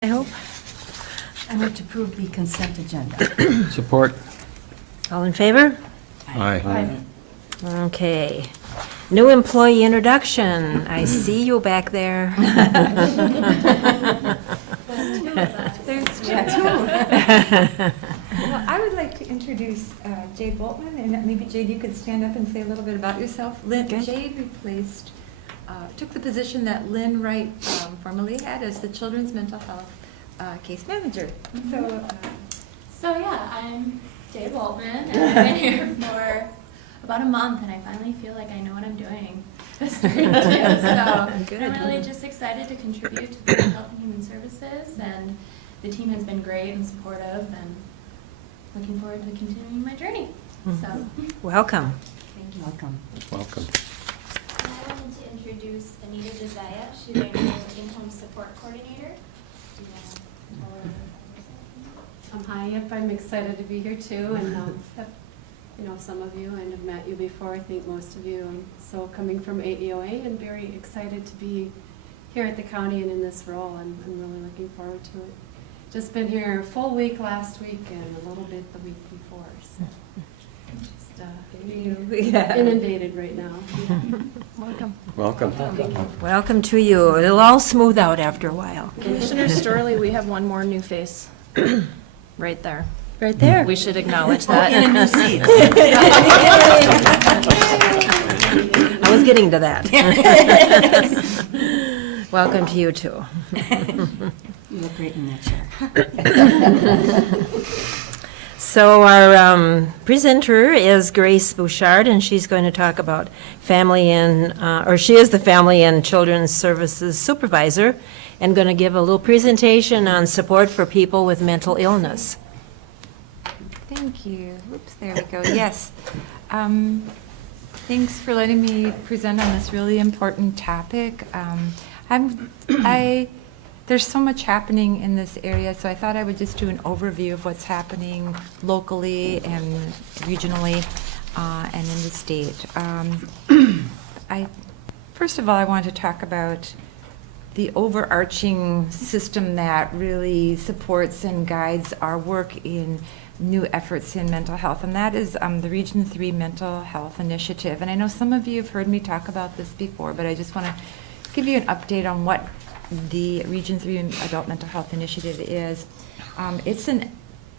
I hope to approve the consent agenda. Support. All in favor? Aye. Okay. New employee introduction. I see you back there. There's two. Well, I would like to introduce Jade Boltman, and maybe Jade, you could stand up and say a little bit about yourself. Okay. Jade took the position that Lynn Wright formerly had as the Children's Mental Health Case Manager. So yeah, I'm Jade Boltman, and I've been here for about a month, and I finally feel like I know what I'm doing. So Good. I'm really just excited to contribute to the Health and Human Services, and the team has been great and supportive, and looking forward to continuing my journey. So Welcome. thank you. Welcome. Welcome. I wanted to introduce Anita Josiah. She's our new in-home support coordinator. Do you want to tell her about herself? Hi, yep, I'm excited to be here too, and some of you, and have met you before, I think most of you. So coming from AEOA, and very excited to be here at the county and in this role. I'm really looking forward to it. Just been here a full week last week and a little bit the week before, so just inundated right now. Welcome. Welcome. Welcome to you. It'll all smooth out after a while. Commissioner Storley, we have one more new face right there. Right there. We should acknowledge that. In a new seat. I was getting to that. Welcome to you too. You look great in that chair. So our presenter is Grace Bouchard, and she's going to talk about family and, she is the Family and Children's Services Supervisor, and going to give a little presentation on support for people with mental illness. Thank you. Oops, there we go. Yes. Thanks for letting me present on this really important topic. There's so much happening in this area, so I thought I would just do an overview of what's happening locally and regionally and in the state. First of all, I want to talk about the overarching system that really supports and guides our work in new efforts in mental health, and that is the Region 3 Mental Health Initiative. And I know some of you have heard me talk about this before, but I just want to give you an update on what the Region 3 Adult Mental Health Initiative is. It's a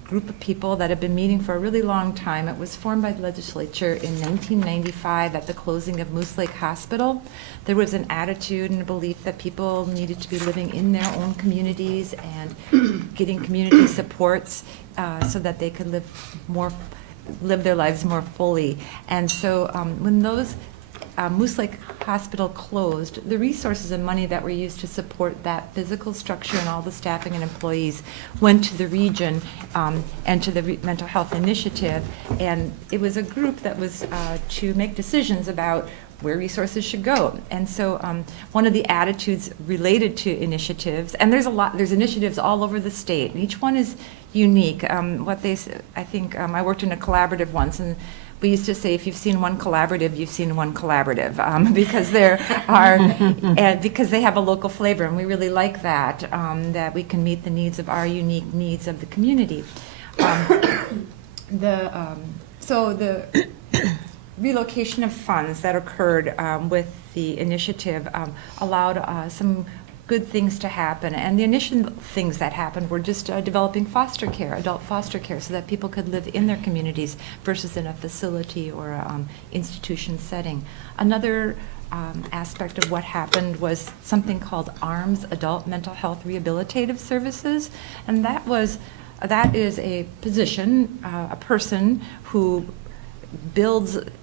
group of people that have been meeting for a really long time. It was formed by the legislature in 1995 at the closing of Moose Lake Hospital. There was an attitude and a belief that people needed to be living in their own communities and getting community supports so that they could live their lives more fully. And so when those Moose Lake Hospital closed, the resources and money that were used to support that physical structure and all the staffing and employees went to the region and to the Mental Health Initiative. And it was a group that was to make decisions about where resources should go. And so one of the attitudes related to initiatives, and there's initiatives all over the state, and each one is unique. I worked in a collaborative once, and we used to say, if you've seen one collaborative, you've seen one collaborative, because because they have a local flavor, and we really like that, that we can meet the needs of our unique needs of the community. So the relocation of funds that occurred with the initiative allowed some good things to happen. And the initial things that happened were just developing foster care, adult foster care, so that people could live in their communities versus in a facility or a, institution setting. Another aspect of what happened was something called ARMS, Adult Mental Health Rehabilitative Services, and that is a position, a person who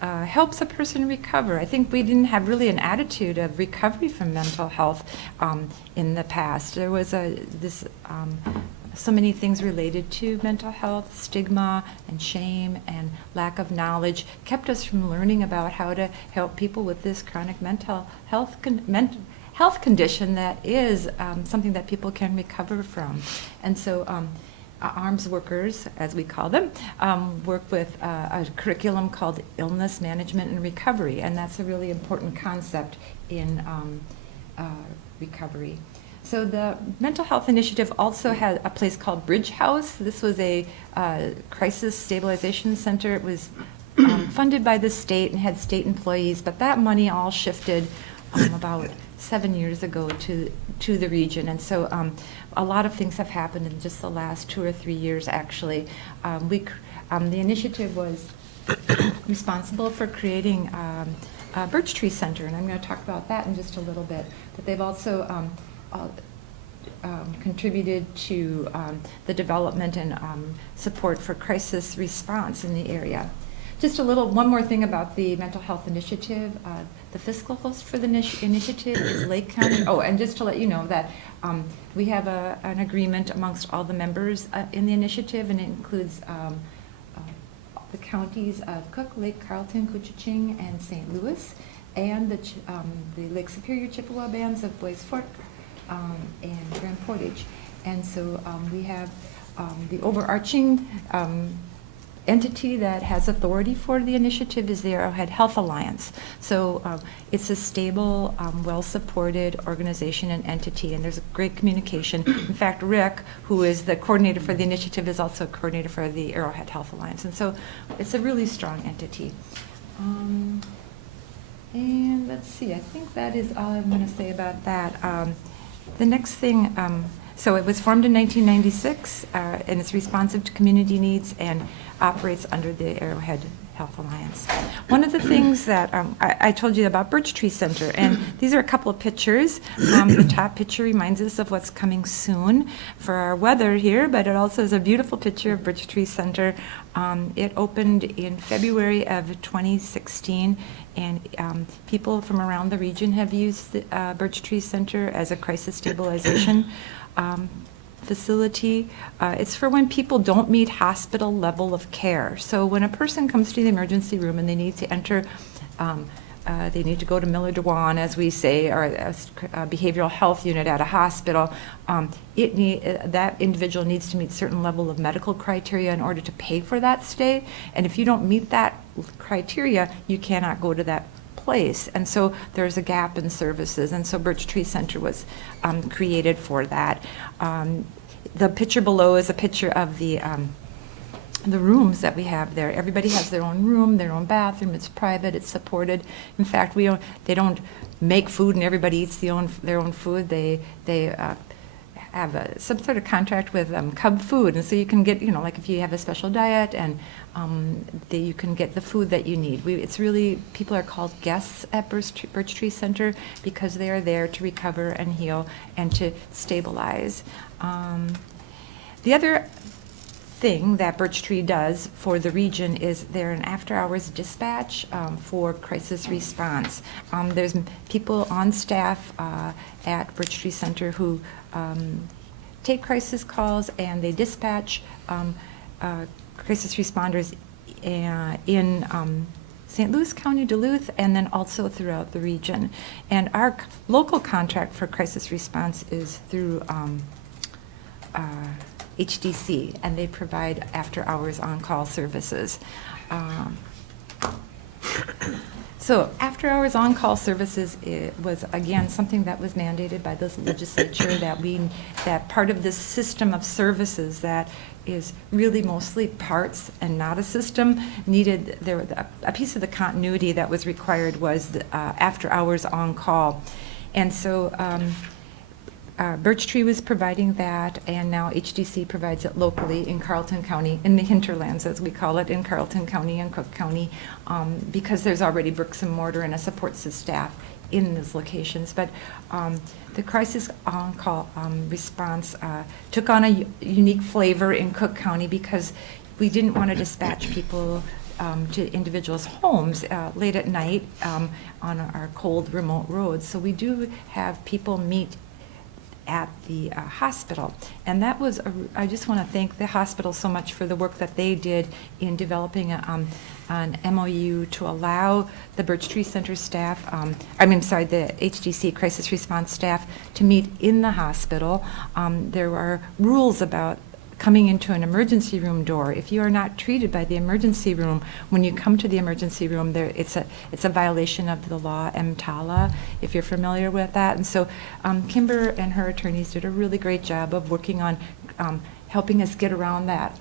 helps a person recover. I think we didn't have really an attitude of recovery from mental health in the past. There was so many things related to mental health, stigma and shame and lack of knowledge kept us from learning about how to help people with this chronic mental health condition that is something that people can recover from. And so ARMS workers, as we call them, work with a curriculum called Illness Management and Recovery, and that's a really important concept in recovery. So the mental health initiative also had a place called Bridge House. This was a crisis stabilization center. It was funded by the state and had state employees, but that money all shifted about 7 years ago to the region. And so a lot of things have happened in just the last 2 or 3 years, actually. The initiative was responsible for creating Birchtree Center, and I'm going to talk about that in just a little bit. But they've also contributed to the development and support for crisis response in the area. Just one more thing about the mental health initiative. The fiscal host for the initiative is Lake County. Oh, and just to let you know that we have an agreement amongst all the members in the initiative, and it includes the counties of Cook, Lake Carlton, Couchiching, and St. Louis, and the Lake Superior Chippewa bands of Bois Fork and Grand Portage. And so we have the overarching entity that has authority for the initiative is the Arrowhead Health Alliance. So it's a stable, well-supported organization and entity, and there's a great communication. In fact, Rick, who is the coordinator for the initiative, is also a coordinator for the Arrowhead Health Alliance, and so it's a really strong entity. And let's see, I think that is all I'm going to say about that. The next thing, so it was formed in 1996, and it's responsive to community needs and operates under the Arrowhead Health Alliance. One of the things that I told you about Birchtree Center, and these are a couple of pictures. The top picture reminds us of what's coming soon for our weather here, but it also is a beautiful picture of Birchtree Center. It opened in February of 2016, and people from around the region have used the Birchtree Center as a crisis stabilization facility. It's for when people don't meet hospital level of care. So when a person comes to the emergency room and they need to enter, they need to go to Miller DeWan, as we say, or a behavioral health unit at a hospital, that individual needs to meet certain level of medical criteria in order to pay for that stay. And if you don't meet that criteria, you cannot go to that place. And so there's a gap in services, and so Birchtree Center was created for that. The picture below is a picture of the rooms that we have there. Everybody has their own room, their own bathroom. It's private, it's supported. In fact, they don't make food and everybody eats their own food. They have some sort of contract with Cub Food, and so you can get, like if you have a special diet, and you can get the food that you need. It's really, people are called guests at Birchtree Center because they are there to recover and heal and to stabilize. The other thing that Birchtree does for the region is they're an after-hours dispatch for crisis response. There's people on staff at Birchtree Center who take crisis calls, and they dispatch crisis responders in St. Louis County, Duluth, and then also throughout the region. And our local contract for crisis response is through HDC, and they provide after-hours on-call services. So after-hours on-call services was, again, something that was mandated by the legislature, that part of this system of services that is really mostly parts and not a system needed, a piece of the continuity that was required was the after-hours on-call. And so Birchtree was providing that, and now HDC provides it locally in Carlton County, in the hinterlands, as we call it, in Carlton County and Cook County, because there's already bricks and mortar and a support staff in those locations. But the crisis on-call response took on a unique flavor in Cook County because we didn't want to dispatch people to individuals' homes late at night on our cold, remote roads. So we do have people meet at the hospital. And that was, I just want to thank the hospital so much for the work that they did in developing an MOU to allow the Birchtree Center staff, the HDC crisis response staff to meet in the hospital. There are rules about coming into an emergency room door. If you are not treated by the emergency room, when you come to the emergency room, it's a violation of the law, EMTALA, if you're familiar with that. And so Kimber and her attorneys did a really great job of working on helping us get around that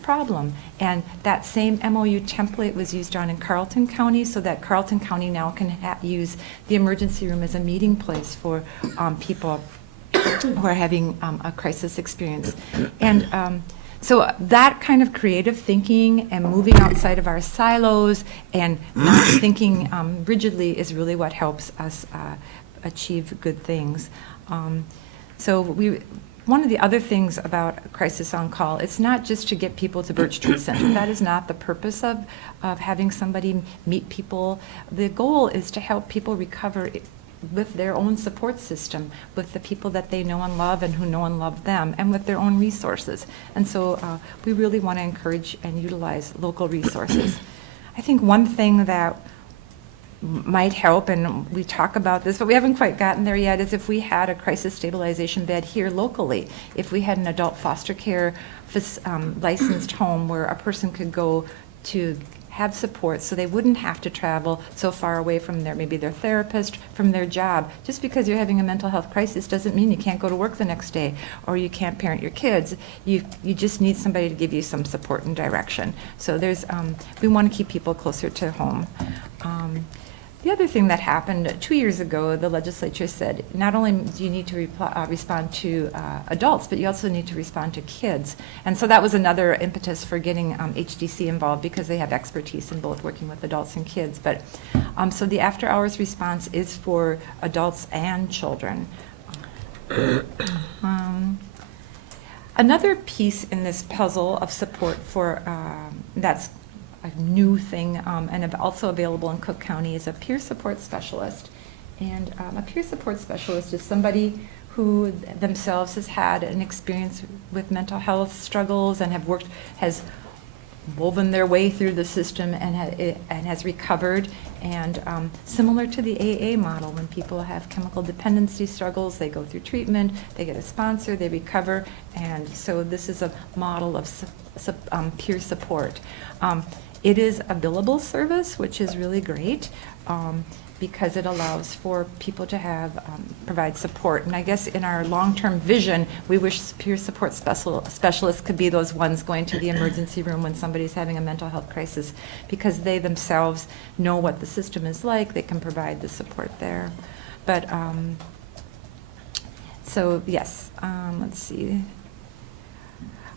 problem. And that same MOU template was used down in Carleton County, so that Carleton County now can use the emergency room as a meeting place for people who are having a crisis experience. And so that kind of creative thinking and moving outside of our silos and not thinking rigidly is really what helps us achieve good things. One of the other things about Crisis on Call, it's not just to get people to Birchtree Center. That is not the purpose of having somebody meet people. The goal is to help people recover with their own support system, with the people that they know and love and who know and love them, and with their own resources. And so we really want to encourage and utilize local resources. I think one thing that might help, and we talk about this, but we haven't quite gotten there yet, is if we had a crisis stabilization bed here locally, if we had an adult foster care licensed home where a person could go to have support so they wouldn't have to travel so far away from maybe their therapist, from their job. Just because you're having a mental health crisis doesn't mean you can't go to work the next day or you can't parent your kids. You just need somebody to give you some support and direction. So we want to keep people closer to home. The other thing that happened 2 years ago, the legislature said, not only do you need to respond to adults, but you also need to respond to kids. And so that was another impetus for getting HDC involved, because they have expertise in both working with adults and kids. But so the after-hours response is for adults and children. Another piece in this puzzle of support for that's a new thing and also available in Cook County is a peer support specialist. And a peer support specialist is somebody who themselves has had an experience with mental health struggles and has woven their way through the system and has recovered. And similar to the AA model, when people have chemical dependency struggles, they go through treatment, they get a sponsor, they recover. And so this is a model of peer support. It is a billable service, which is really great because it allows for people to provide support. And I guess in our long-term vision, we wish peer support specialists could be those ones going to the emergency room when somebody's having a mental health crisis, because they themselves know what the system is like. They can provide the support there. But so yes, let's see.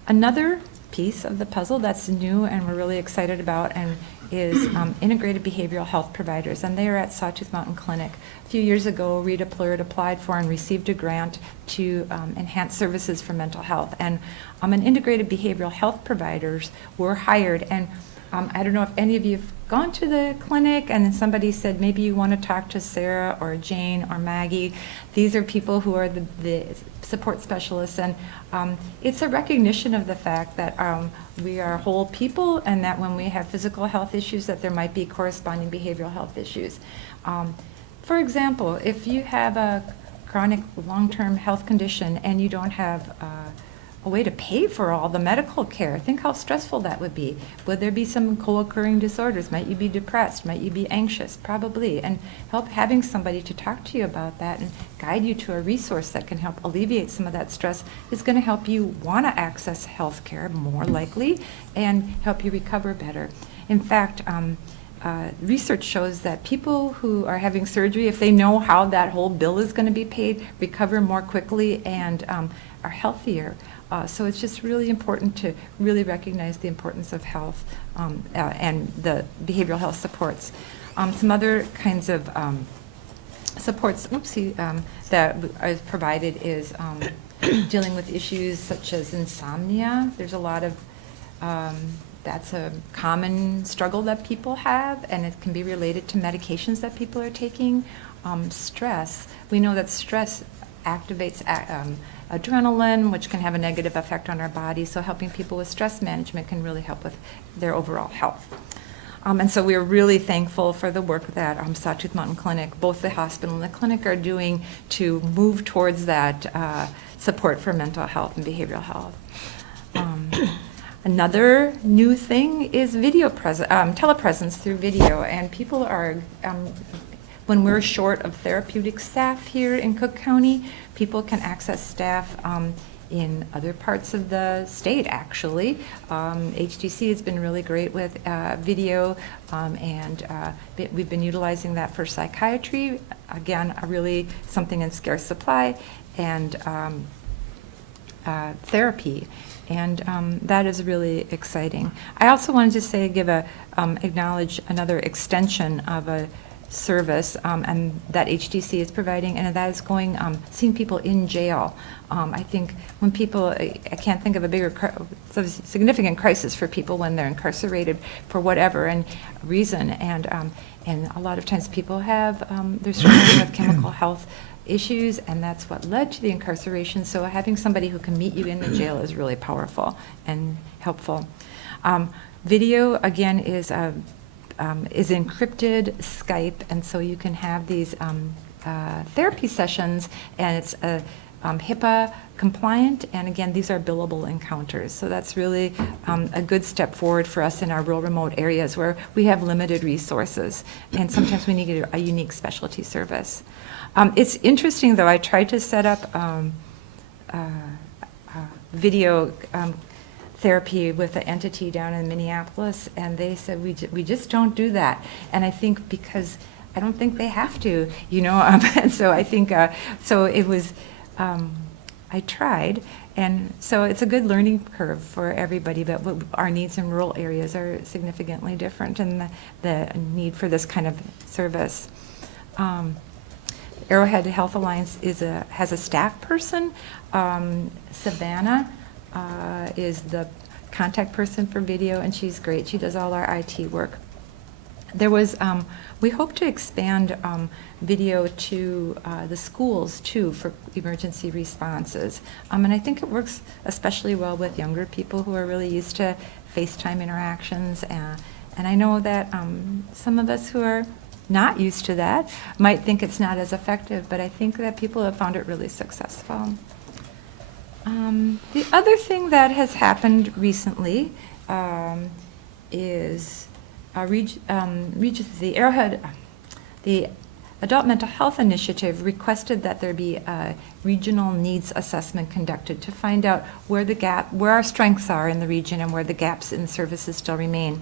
Another piece of the puzzle that's new and we're really excited about and is integrated behavioral health providers, and they are at Sawtooth Mountain Clinic. A few years ago, Rita Plurd applied for and received a grant to enhance services for mental health, and an integrated behavioral health providers were hired. And I don't know if any of you have gone to the clinic and then somebody said maybe you want to talk to Sarah or Jane or Maggie. These are people who are the support specialists, and it's a recognition of the fact that we are whole people, and that when we have physical health issues that there might be corresponding behavioral health issues. For example, if you have a chronic long-term health condition and you don't have a way to pay for all the medical care, think how stressful that would be. Would there be some co-occurring disorders? Might you be depressed? Might you be anxious? Probably. And having somebody to talk to you about that and guide you to a resource that can help alleviate some of that stress is going to help you want to access health care more likely and help you recover better. In fact, research shows that people who are having surgery, if they know how that whole bill is going to be paid, recover more quickly and are healthier. So it's just really important to really recognize the importance of health and the behavioral health supports. Some other kinds of supports that is provided is dealing with issues such as insomnia. There's a lot of that's a common struggle that people have, and it can be related to medications that people are taking. Stress. We know that stress activates adrenaline, which can have a negative effect on our body. So helping people with stress management can really help with their overall health. And so we're really thankful for the work that Sawtooth Mountain Clinic, both the hospital and the clinic, are doing to move towards that support for mental health and behavioral health. Another new thing is telepresence through video, and people are, when we're short of therapeutic staff here in Cook County, people can access staff in other parts of the state, actually. HTC has been really great with video, and we've been utilizing that for psychiatry. Again, really something in scarce supply, and therapy. And that is really exciting. I also wanted to say, acknowledge another extension of a service and that HTC is providing, and that is seeing people in jail. I think when people, I can't think of a bigger, significant crisis for people when they're incarcerated for whatever reason, and a lot of times people they're struggling with chemical health issues, and that's what led to the incarceration. So having somebody who can meet you in the jail is really powerful and helpful. Video, again, is encrypted Skype, and so you can have these therapy sessions, and it's HIPAA compliant, and again, these are billable encounters. So that's really a good step forward for us in our rural remote areas where we have limited resources, and sometimes we need a unique specialty service. It's interesting, though. I tried to set up video therapy with an entity down in Minneapolis, and they said we just don't do that. And I think because I don't think they have to, and so I think so it was. I tried, and so it's a good learning curve for everybody. But our needs in rural areas are significantly different, and the need for this kind of service. Arrowhead Health Alliance has a staff person. Savannah is the contact person for video, and she's great. She does all our IT work. There was, we hope to expand video to the schools too for emergency responses. And I think it works especially well with younger people who are really used to FaceTime interactions. And I know that some of us who are not used to that might think it's not as effective, but I think that people have found it really successful. The other thing that has happened recently is the Arrowhead, the Adult Mental Health Initiative requested that there be a regional needs assessment conducted to find out where our strengths are in the region and where the gaps in services still remain.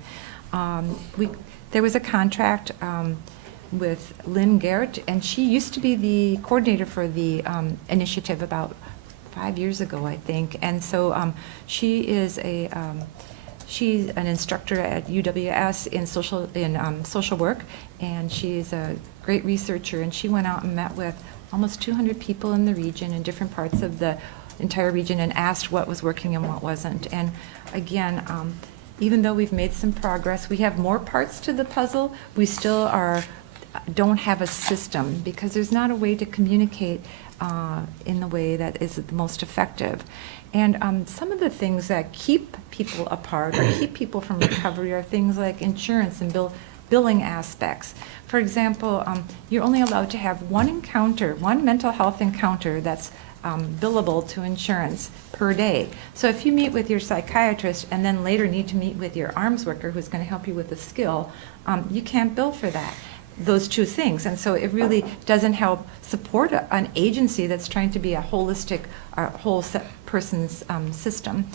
There was a contract with Lynn Garrett, and she used to be the coordinator for the initiative about 5 years ago, I think. And so she's an instructor at UWS in social work, and she's a great researcher, and she went out and met with almost 200 people in the region in different parts of the entire region and asked what was working and what wasn't. And again, even though we've made some progress, we have more parts to the puzzle. We still don't have a system because there's not a way to communicate in the way that is the most effective. And some of the things that keep people apart or keep people from recovery are things like insurance and billing aspects. For example, you're only allowed to have one mental health encounter that's billable to insurance per day. So if you meet with your psychiatrist and then later need to meet with your arms worker who's going to help you with a skill, you can't bill for that. Those two things, and so it really doesn't help support an agency that's trying to be a holistic, whole person's system.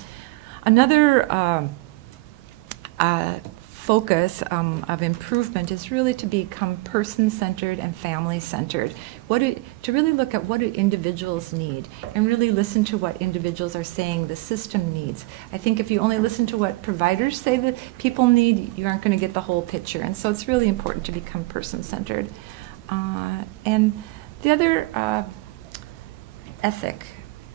Another focus of improvement is really to become person-centered and family-centered. To really look at what do individuals need and really listen to what individuals are saying the system needs. I think if you only listen to what providers say that people need, you aren't going to get the whole picture. And so it's really important to become person-centered. And the other ethic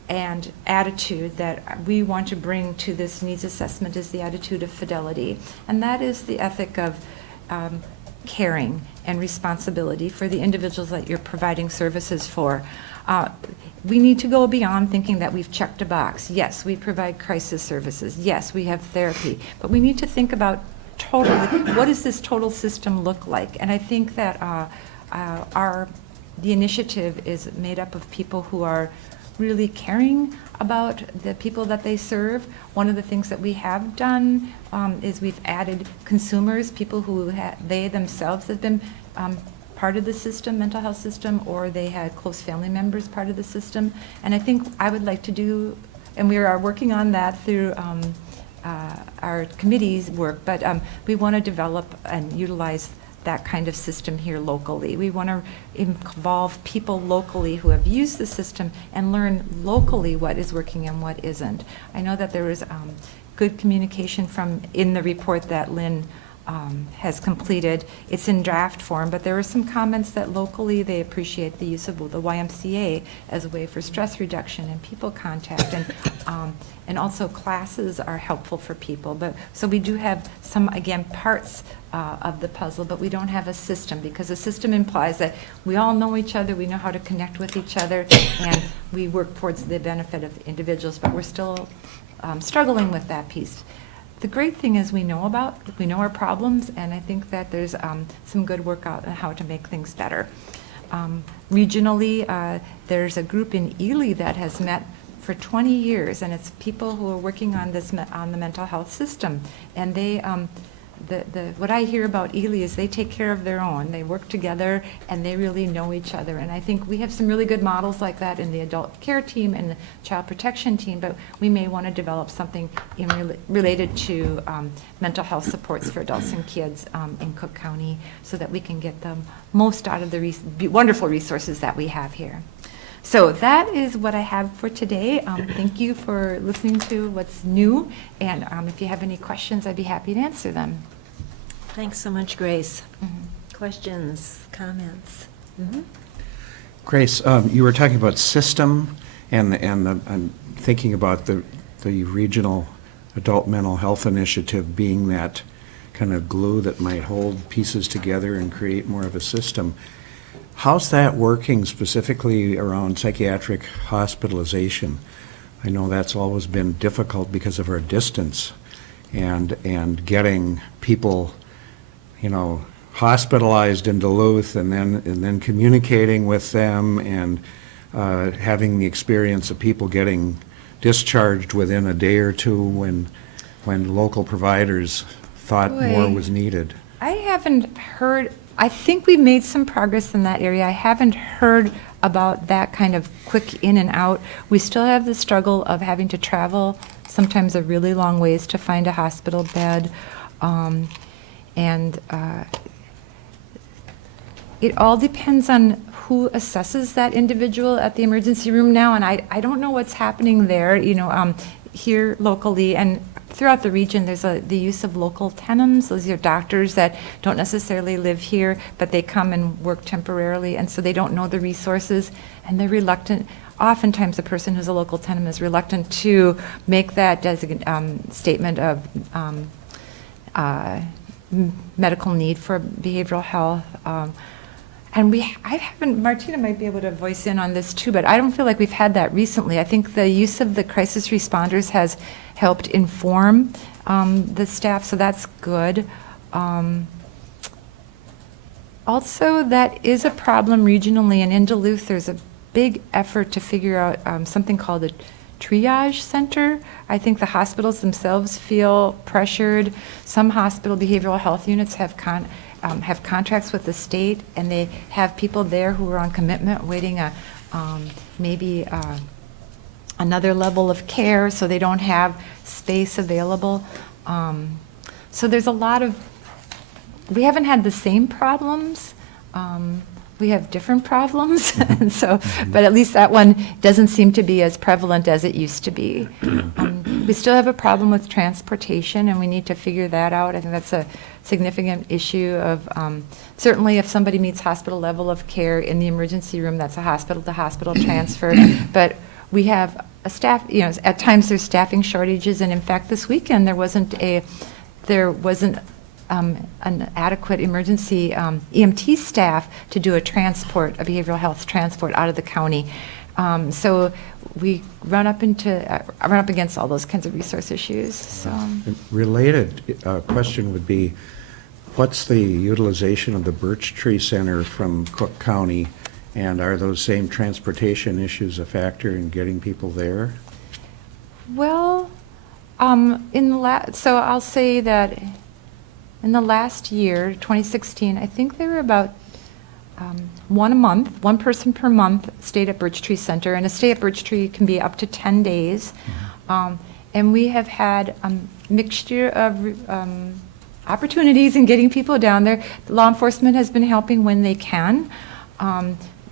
and attitude that we want to bring to this needs assessment is the attitude of fidelity. And that is the ethic of caring and responsibility for the individuals that you're providing services for. We need to go beyond thinking that we've checked a box. Yes, we provide crisis services. Yes, we have therapy. But we need to think about what does this total system look like? And I think that the initiative is made up of people who are really caring about the people that they serve. One of the things that we have done is we've added consumers, people who they themselves have been part of the system, mental health system, or they had close family members part of the system. And I think I would like to do, and we are working on that through our committee's work, but we want to develop and utilize that kind of system here locally. We want to involve people locally who have used the system and learn locally what is working and what isn't. I know that there was good communication in the report that Lynn has completed. It's in draft form, but there were some comments that locally they appreciate the use of the YMCA as a way for stress reduction and people contact, and also classes are helpful for people. But so we do have some, again, parts of the puzzle, but we don't have a system, because a system implies that we all know each other, we know how to connect with each other, and we work towards the benefit of individuals, but we're still struggling with that piece. The great thing is we know our problems, and I think that there's some good work out on how to make things better. Regionally, there's a group in Ely that has met for 20 years, and it's people who are working on this, on the mental health system. And they, what I hear about Ely is they take care of their own. They work together, and they really know each other. And I think we have some really good models like that in the adult care team and the child protection team, but we may want to develop something related to mental health supports for adults and kids in Cook County, so that we can get the most out of the wonderful resources that we have here. So that is what I have for today. Thank you for listening to what's new, and if you have any questions, I'd be happy to answer them. Thanks so much, Grace. Questions, comments? Grace, you were talking about system and I'm thinking about the regional adult mental health initiative being that kind of glue that might hold pieces together and create more of a system. How's that working specifically around psychiatric hospitalization? I know that's always been difficult because of our distance and getting people, hospitalized in Duluth and then communicating with them and having the experience of people getting discharged within a day or two when local providers thought more was needed. I haven't heard. I think we've made some progress in that area. I haven't heard about that kind of quick in and out. We still have the struggle of having to travel sometimes a really long ways to find a hospital bed. It all depends on who assesses that individual at the emergency room now, and I don't know what's happening there, here locally and throughout the region. There's the use of local tenants. Those are doctors that don't necessarily live here, but they come and work temporarily, and so they don't know the resources, and they're reluctant. Oftentimes, the person who's a local tenant is reluctant to make that statement of medical need for behavioral health. I haven't, Martina might be able to voice in on this too, but I don't feel like we've had that recently. I think the use of the crisis responders has helped inform the staff, so that's good. Also, that is a problem regionally, and in Duluth, there's a big effort to figure out something called a Triage Center. I think the hospitals themselves feel pressured. Some hospital behavioral health units have contracts with the state, and they have people there who are on commitment waiting maybe another level of care, so they don't have space available. So there's a lot of, we haven't had the same problems. We have different problems, and so, but at least that one doesn't seem to be as prevalent as it used to be. We still have a problem with transportation, and we need to figure that out. I think that's a significant issue of, certainly if somebody meets hospital level of care in the emergency room, that's a hospital-to-hospital transfer. But we have a staff, at times there's staffing shortages, and in fact, this weekend there wasn't an adequate emergency EMT staff to do a behavioral health transport out of the county. So we run up against all those kinds of resource issues. So. Related question would be, what's the utilization of the Birchtree Center from Cook County, And are those same transportation issues a factor in getting people there? Well, so I'll say that in the last year, 2016, I think there were about one person per month stayed at Birchtree Center, and a stay at Birchtree can be up to 10 days. And we have had a mixture of opportunities in getting people down there. Law enforcement has been helping when they can.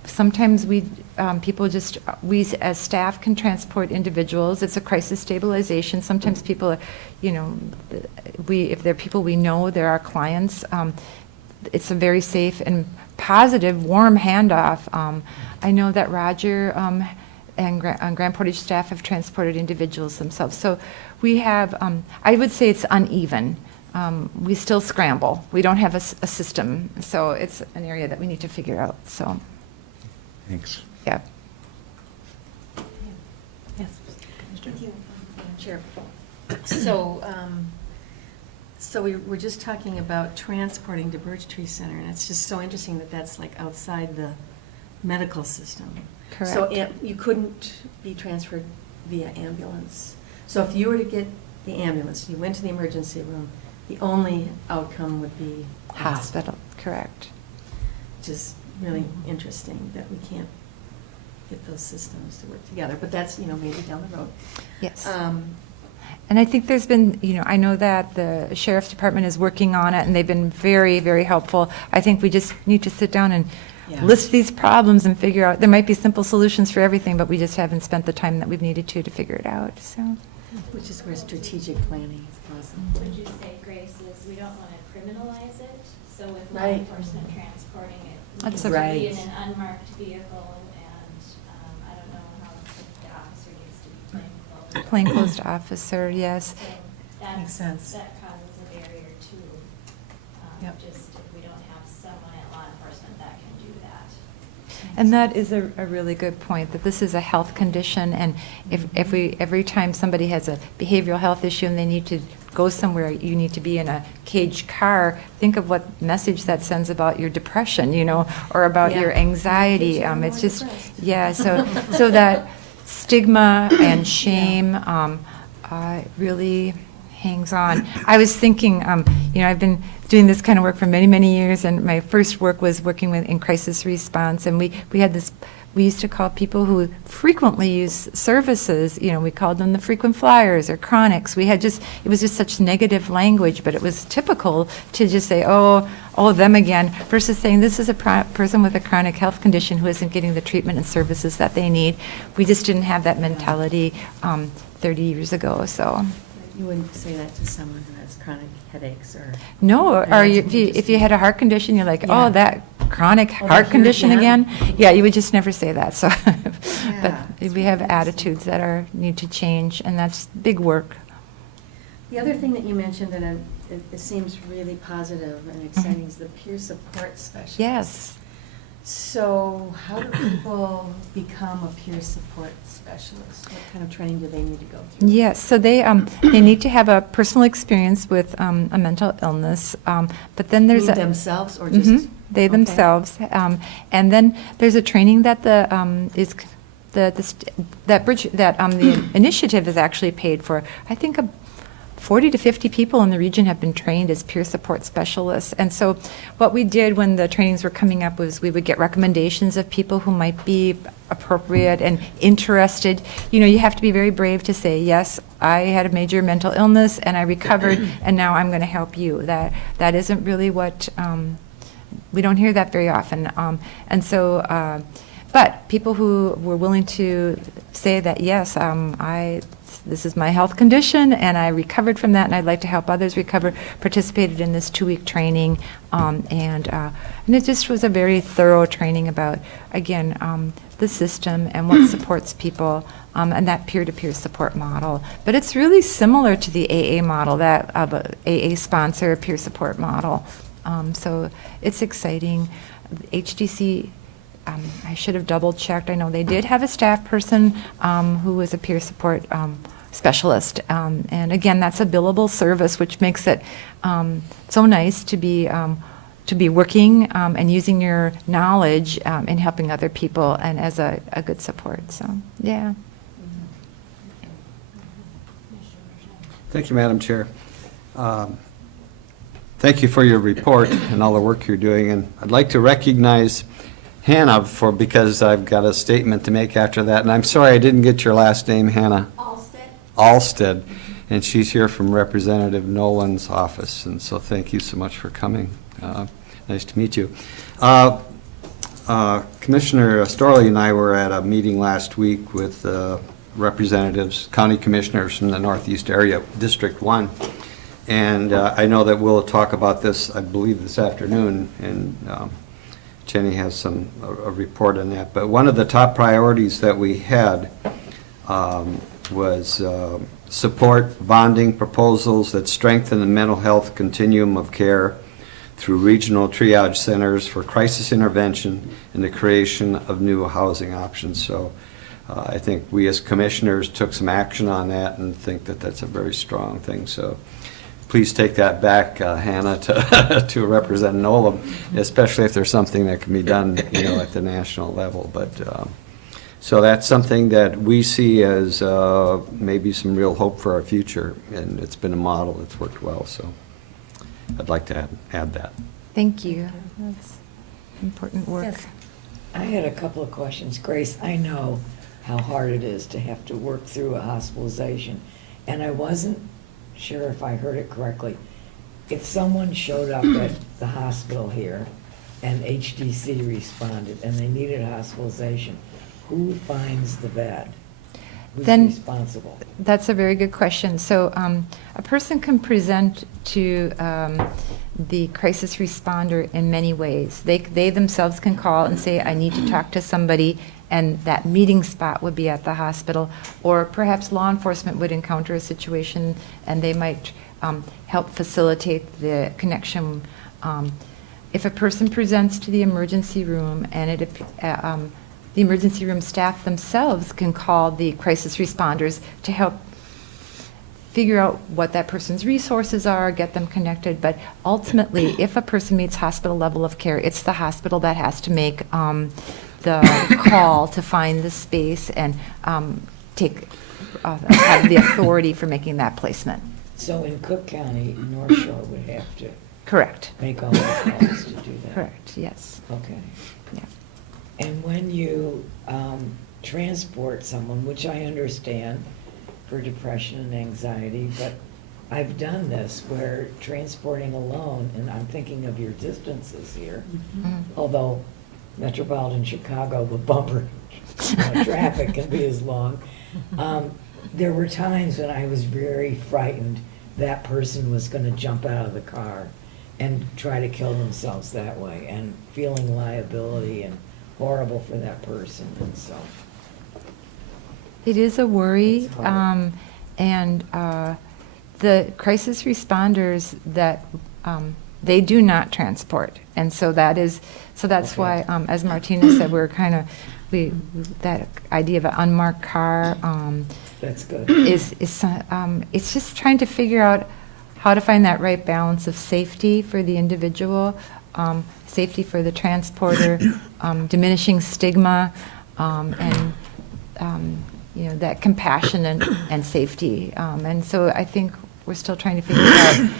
Sometimes we as staff can transport individuals. It's a crisis stabilization. Sometimes people, if they're people we know, they're our clients. It's a very safe and positive, warm handoff. I know that Roger and Grand Portage staff have transported individuals themselves. So we have, I would say it's uneven. We still scramble. We don't have a system. So it's an area that we need to figure out. So, Thanks. yeah. Yes. Chair. So, we're just talking about transporting to Birchtree Center, and it's just so interesting that that's like outside the medical system. Correct. So you couldn't be transferred via ambulance. So if you were to get the ambulance, you went to the emergency room, the only outcome would be Hospital, correct. which is really interesting that we can't get those systems to work together. But that's, maybe down the road. Yes. And I think there's been, I know that the Sheriff's Department is working on it, and they've been very, very helpful. I think we just need to sit down and Yeah. list these problems and figure out, there might be simple solutions for everything, but we just haven't spent the time that we've needed to figure it out, so. Which is where strategic planning is awesome. Would you say, Grace, is we don't want to criminalize it, so with law Right. enforcement transporting it, That's needs to be Right. in an unmarked vehicle, and I don't know how the officer needs to be plainclothes. Plainclothes officer, yes. So that's, Makes sense. that causes a barrier too. Yep. Just if we don't have someone at law enforcement that can do that. And that is a really good point, that this is a health condition, and if every time somebody has a behavioral health issue and they need to go somewhere, you need to be in a caged car, think of what message that sends about your depression, or about Yeah. your anxiety. Makes you more It's just, depressed. yeah, so that stigma and shame really hangs on. I was thinking, I've been doing this kind of work for many, many years, and my first work was working in crisis response, and we had this, we used to call people who frequently use services, we called them the frequent flyers or chronics. It was just such negative language, but it was typical to just say, oh, them again, versus saying this is a person with a chronic health condition who isn't getting the treatment and services that they need. We just didn't have that mentality 30 years ago, so. You wouldn't say that to someone who has chronic headaches or... No, or that's if you had a heart condition, you're like, Yeah. oh, that chronic Oh, heart that condition here again? again? Yeah, you would just never say that, so. Yeah, But it's we have really attitudes that need to change, and that's big work. The other thing that you mentioned that it seems really positive and exciting is the peer support specialist. Yes. So how do people become a peer support specialist? What kind of training do they need to go through? Yes, so they need to have a personal experience with a mental illness, but then there's You a... themselves or Mhm, just? they Okay. themselves. And then there's a training that the initiative is actually paid for. I think 40 to 50 people in the region have been trained as peer support specialists. And so what we did when the trainings were coming up was we would get recommendations of people who might be appropriate and interested. You have to be very brave to say, yes, I had a major mental illness and I recovered and now I'm going to help you. That isn't really what, we don't hear that very often. But people who were willing to say that, yes, this is my health condition, and I recovered from that, and I'd like to help others recover, participated in this 2-week training, and it just was a very thorough training about, again, the system and what supports people, and that peer-to-peer support model. But it's really similar to the AA model, that of a AA sponsor peer support model. So it's exciting. HDC, I should have double-checked. I know they did have a staff person who was a peer support specialist. And again, that's a billable service, which makes it so nice to be to be working and using your knowledge in helping other people and as a good support. So, yeah. Thank you, Madam Chair. Thank you for your report and all the work you're doing. And I'd like to recognize Hannah because I've got a statement to make after that. And I'm sorry I didn't get your last name, Hannah. Alstead. And she's here from Representative Nolan's office. And so thank you so much for coming. Nice to meet you. Commissioner Storley and I were at a meeting last week with representatives, county commissioners from the Northeast area, District 1. And I know that we'll talk about this, I believe, this afternoon, and Jenny has a report on that. But one of the top priorities that we had was support bonding proposals that strengthen the mental health continuum of care through regional triage centers for crisis intervention and the creation of new housing options. So I think we as commissioners took some action on that and think that that's a very strong thing. So please take that back, Hannah, to represent NOLA, especially if there's something that can be done, at the national level. But so that's something that we see as maybe some real hope for our future, and it's been a model that's worked well. So I'd like to add that. Thank you. That's important work. Yes. I had a couple of questions. Grace, I know how hard it is to have to work through a hospitalization, and I wasn't sure if I heard it correctly. If someone showed up at the hospital here and HDC responded and they needed hospitalization, who finds the bed? Who's Then- responsible? That's a very good question. So a person can present to the crisis responder in many ways. They themselves can call and say, I need to talk to somebody, and that meeting spot would be at the hospital. Or perhaps law enforcement would encounter a situation and they might help facilitate the connection. If a person presents to the emergency room and the emergency room staff themselves can call the crisis responders to help figure out what that person's resources are, get them connected. But ultimately, if a person meets hospital level of care, it's the hospital that has to make the call to find the space and have the authority for making that placement. So in Cook County, North Shore would have to Correct. make all the calls to do that? Correct, yes. Okay. Yeah. And when you transport someone, which I understand for depression and anxiety, but I've done this where transporting alone, and I'm thinking of your distances here, although metropolitan Chicago with bumper traffic can be as long. There were times when I was very frightened that person was going to jump out of the car and try to kill themselves that way, and feeling liability and horrible for that person, and so. It is a worry, It's hard. and the crisis responders that they do not transport, and so that's Okay. why, as Martina said, we're kind of that idea of an unmarked car That's good. is it's just trying to figure out how to find that right balance of safety for the individual, safety for the transporter, diminishing stigma, and that compassion and safety. And so I think we're still trying to figure it out.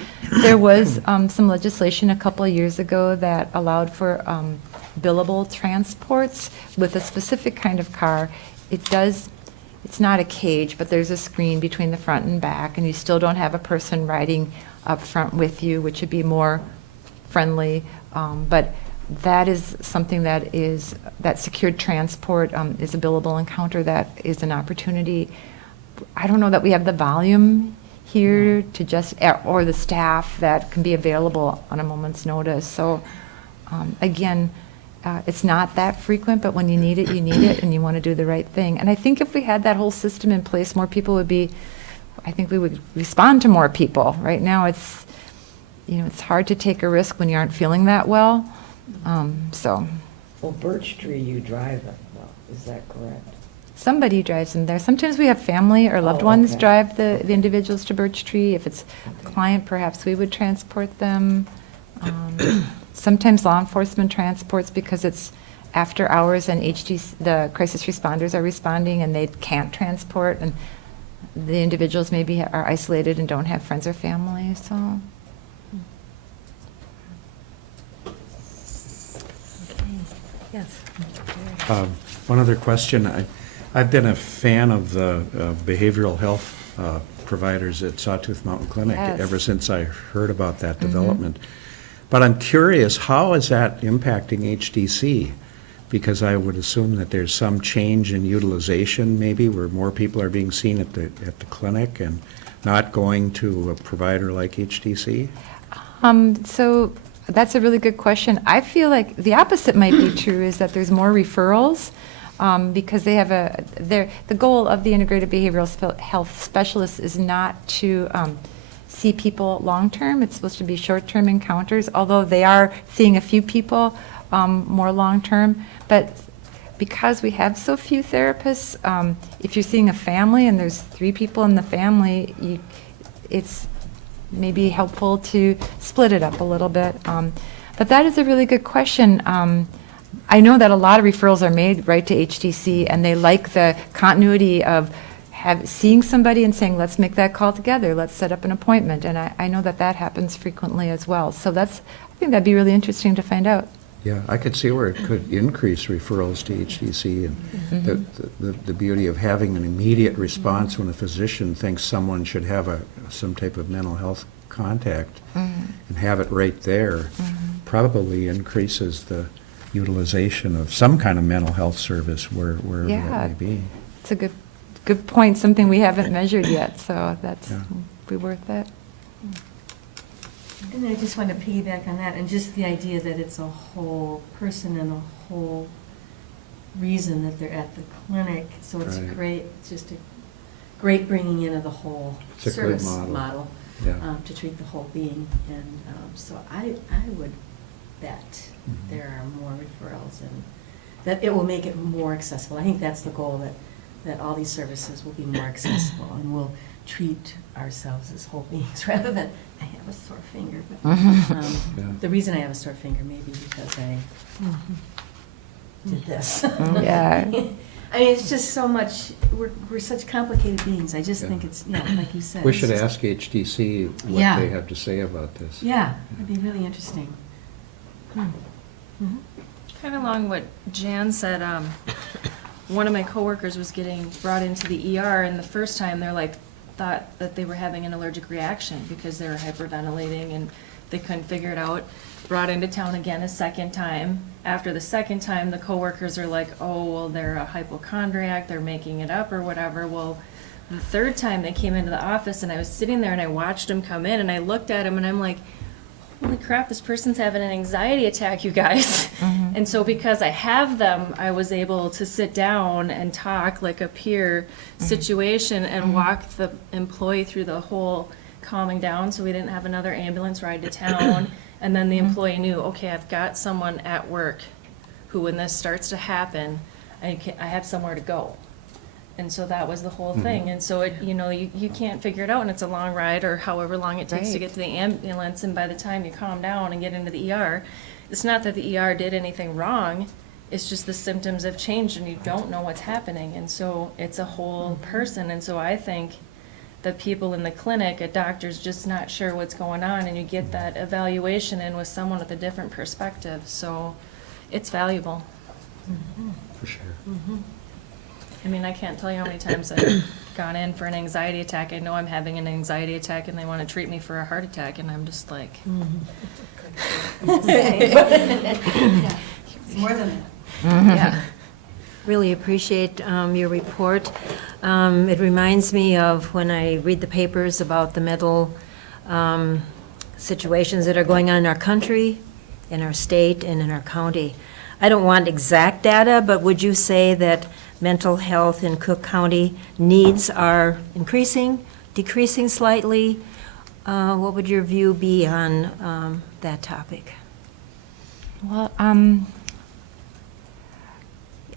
There was some legislation a couple of years ago that allowed for billable transports with a specific kind of car. It's not a cage, but there's a screen between the front and back, and you still don't have a person riding up front with you, which would be more friendly. But that is something that secured transport is a billable encounter. That is an opportunity. I don't know that we have the volume here or the staff that can be available on a moment's notice. So again, it's not that frequent, but when you need it, and you want to do the right thing. And I think if we had that whole system in place, more people I think we would respond to more people. Right now, it's hard to take a risk when you aren't feeling that well. So Well, Birchtree, you drive them, though, is that correct? somebody drives them there. Sometimes we have family or loved Oh, ones okay. drive the individuals to Birchtree. If it's the client, perhaps we would transport them. Sometimes law enforcement transports because it's after hours and the crisis responders are responding and they can't transport, and the individuals maybe are isolated and don't have friends or family, so. Yes. One other question. I've been a fan of the behavioral health providers at Sawtooth Mountain Clinic Yes. ever since I heard about that development. But I'm curious, how is that impacting HDC? Because I would assume that there's some change in utilization, maybe, where more people are being seen at the clinic and not going to a provider like HDC? So that's a really good question. I feel like the opposite might be true, is that there's more referrals because they have the goal of the integrated behavioral health specialist is not to see people long-term. It's supposed to be short-term encounters, although they are seeing a few people more long-term. But because we have so few therapists, if you're seeing a family and there's 3 people in the family, it's maybe helpful to split it up a little bit. But that is a really good question. I know that a lot of referrals are made right to HTC, and they like the continuity of seeing somebody and saying, let's make that call together, let's set up an appointment. And I know that that happens frequently as well. So I think that'd be really interesting to find out. Yeah, I could see where it could increase referrals to HDC, and the beauty of having an immediate response when a physician thinks someone should have some type of mental health contact and have it right there probably increases the utilization of some kind of mental health service wherever Yeah. it may be. It's a good point, something we haven't measured yet, so that's Yeah. be worth it. And I just want to piggyback on that, and just the idea that it's a whole person and a whole reason that they're at the clinic. So it's Right. just a great bringing in of the whole It's a great service model. model Yeah. to treat the whole being. And so I would bet there are more referrals, and that it will make it more accessible. I think that's the goal, that all these services will be more accessible, and we'll treat ourselves as whole beings rather than, I have a sore finger. But Yeah. the reason I have a sore finger may be because I did this. Yeah. I mean, it's just so much, we're such complicated beings. I just Yeah. think it's, like you said. We it's should just- ask HDC what Yeah. they have to say about this. Yeah, it'd be really interesting. Kind of along what Jan said, one of my coworkers was getting brought into the ER, and the first time thought that they were having an allergic reaction because they were hyperventilating and they couldn't figure it out. Brought into town again a second time. After the second time, the coworkers are like, oh, well, they're a hypochondriac, they're making it up or whatever. Well, the third time they came into the office and I was sitting there and I watched them come in and I looked at him and I'm like, holy crap, this person's having an anxiety attack, you guys. And so because I have them, I was able to sit down and talk like a peer situation and walk the employee through the whole calming down so we didn't have another ambulance ride to town. And then the employee knew, okay, I've got someone at work who, when this starts to happen, I have somewhere to go. And so that was the whole thing. And so you can't figure it out, and it's a long ride or however long it takes to Right. get to the ambulance. And by the time you calm down and get into the ER, it's not that the ER did anything wrong. It's just the symptoms have changed and you don't know what's happening. And so it's a whole person. And so I think the people in the clinic, a doctor's just not sure what's going on, and you get that evaluation in with someone with a different perspective. So it's valuable. For sure. I mean, I can't tell you how many times I've gone in for an anxiety attack. I know I'm having an anxiety attack and they want to treat me for a heart attack, and I'm just like, It's more than that. yeah. Really appreciate your report. It reminds me of when I read the papers about the mental situations that are going on in our country, in our state, and in our county. I don't want exact data, but would you say that mental health in Cook County needs are increasing, decreasing slightly? What would your view be on that topic? Well,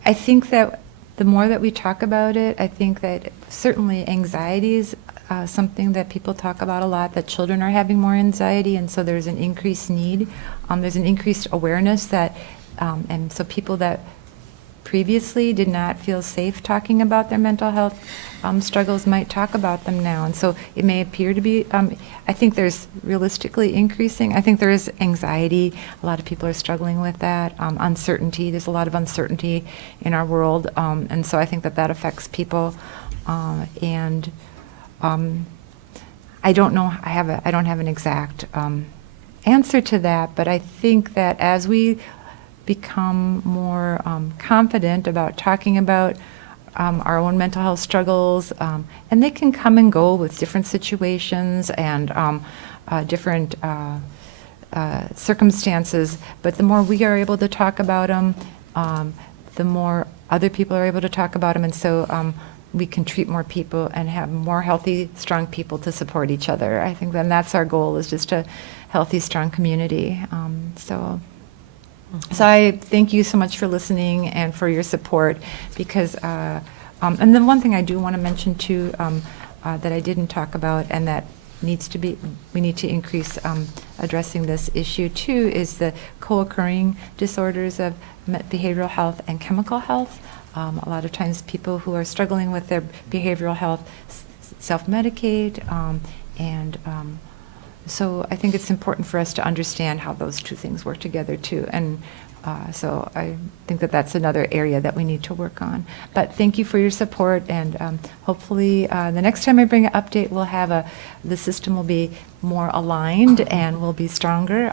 I think that the more that we talk about it, I think that certainly anxiety is something that people talk about a lot, that children are having more anxiety, and so there's an increased need. There's an increased awareness that, and so people that previously did not feel safe talking about their mental health struggles might talk about them now. And so it may appear to be, I think there's realistically increasing. I think there is anxiety. A lot of people are struggling with that. Uncertainty. There's a lot of uncertainty in our world. And so I think that affects people. And I don't know, I don't have an exact answer to that, but I think that as we become more confident about talking about our own mental health struggles, and they can come and go with different situations and different circumstances, but the more we are able to talk about them, the more other people are able to talk about them, and so we can treat more people and have more healthy, strong people to support each other. I think then that's our goal, is just a healthy, strong community. So I thank you so much for listening and for your support, because, and then one thing I do want to mention too, that I didn't talk about and that needs to be, we need to increase addressing this issue too, is the co-occurring disorders of behavioral health and chemical health. A lot of times people who are struggling with their behavioral health self-medicate, and so I think it's important for us to understand how those two things work together too. And so I think that that's another area that we need to work on. But thank you for your support, and hopefully the next time I bring an update, we'll have the system will be more aligned and will be stronger.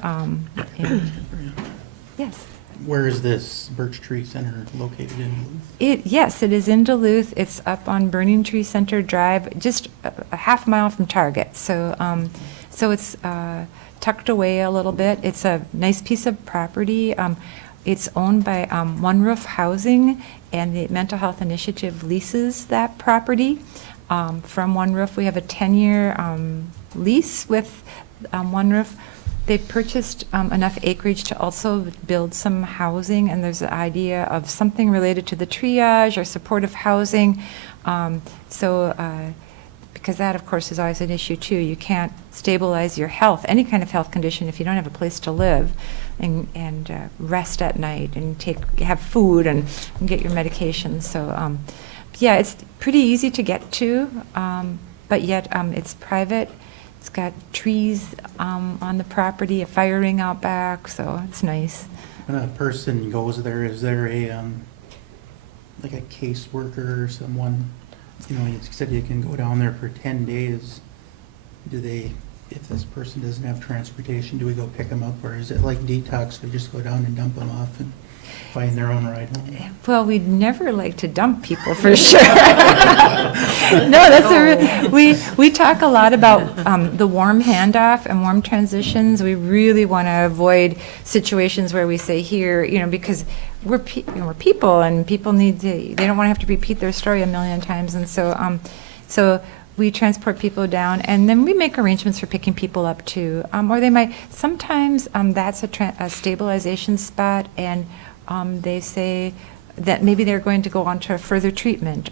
Yes. Where is this Birchtree Center located in? Yes, it is in Duluth. It's up on Birchtree Center Drive, just a half mile from Target. So, so it's tucked away a little bit. It's a nice piece of property. It's owned by One Roof Housing, and the Mental Health Initiative leases that property from One Roof. We have a 10-year lease with One Roof. They purchased enough acreage to also build some housing, and there's the idea of something related to the triage or supportive housing. Because that, of course, is always an issue too. You can't stabilize your health, any kind of health condition, if you don't have a place to live and rest at night and have food and get your medications. So, yeah, it's pretty easy to get to, but yet it's private. It's got trees on the property, a fire ring out back, so it's nice. When a person goes there, is there a, like a caseworker or someone, you know, you said you can go down there for 10 days. Do they, if this person doesn't have transportation, do we go pick them up, or is it like detox, we just go down and dump them off and find their own ride home? Well, we'd never like to dump people, for sure. No, that's we talk a lot about the warm handoff and warm transitions. We really want to avoid situations where we say here, you know, because we're people, and people need to, they don't want to have to repeat their story a million times, and so so we transport people down, and then we make arrangements for picking people up too, or they might sometimes that's a stabilization spot, and they say that maybe they're going to go on to a further treatment.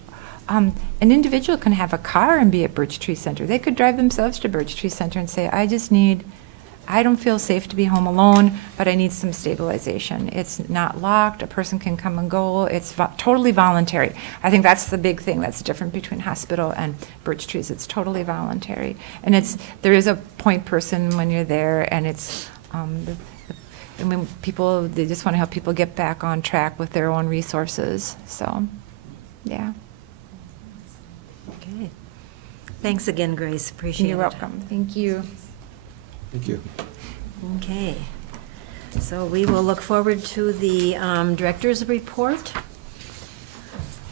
An individual can have a car and be at Birchtree Center. They could drive themselves to Birchtree Center and say, I don't feel safe to be home alone, but I need some stabilization. It's not locked. A person can come and go. It's totally voluntary. I think that's the big thing that's different between hospital and Birchtree's. It's totally voluntary. And there is a point person when you're there, and it's, I mean, they just want to help people get back on track with their own resources. So, yeah. Okay. Thanks again, Grace. Appreciate it. You're welcome. Thank you. Thank you. Okay. So we will look forward to the director's report.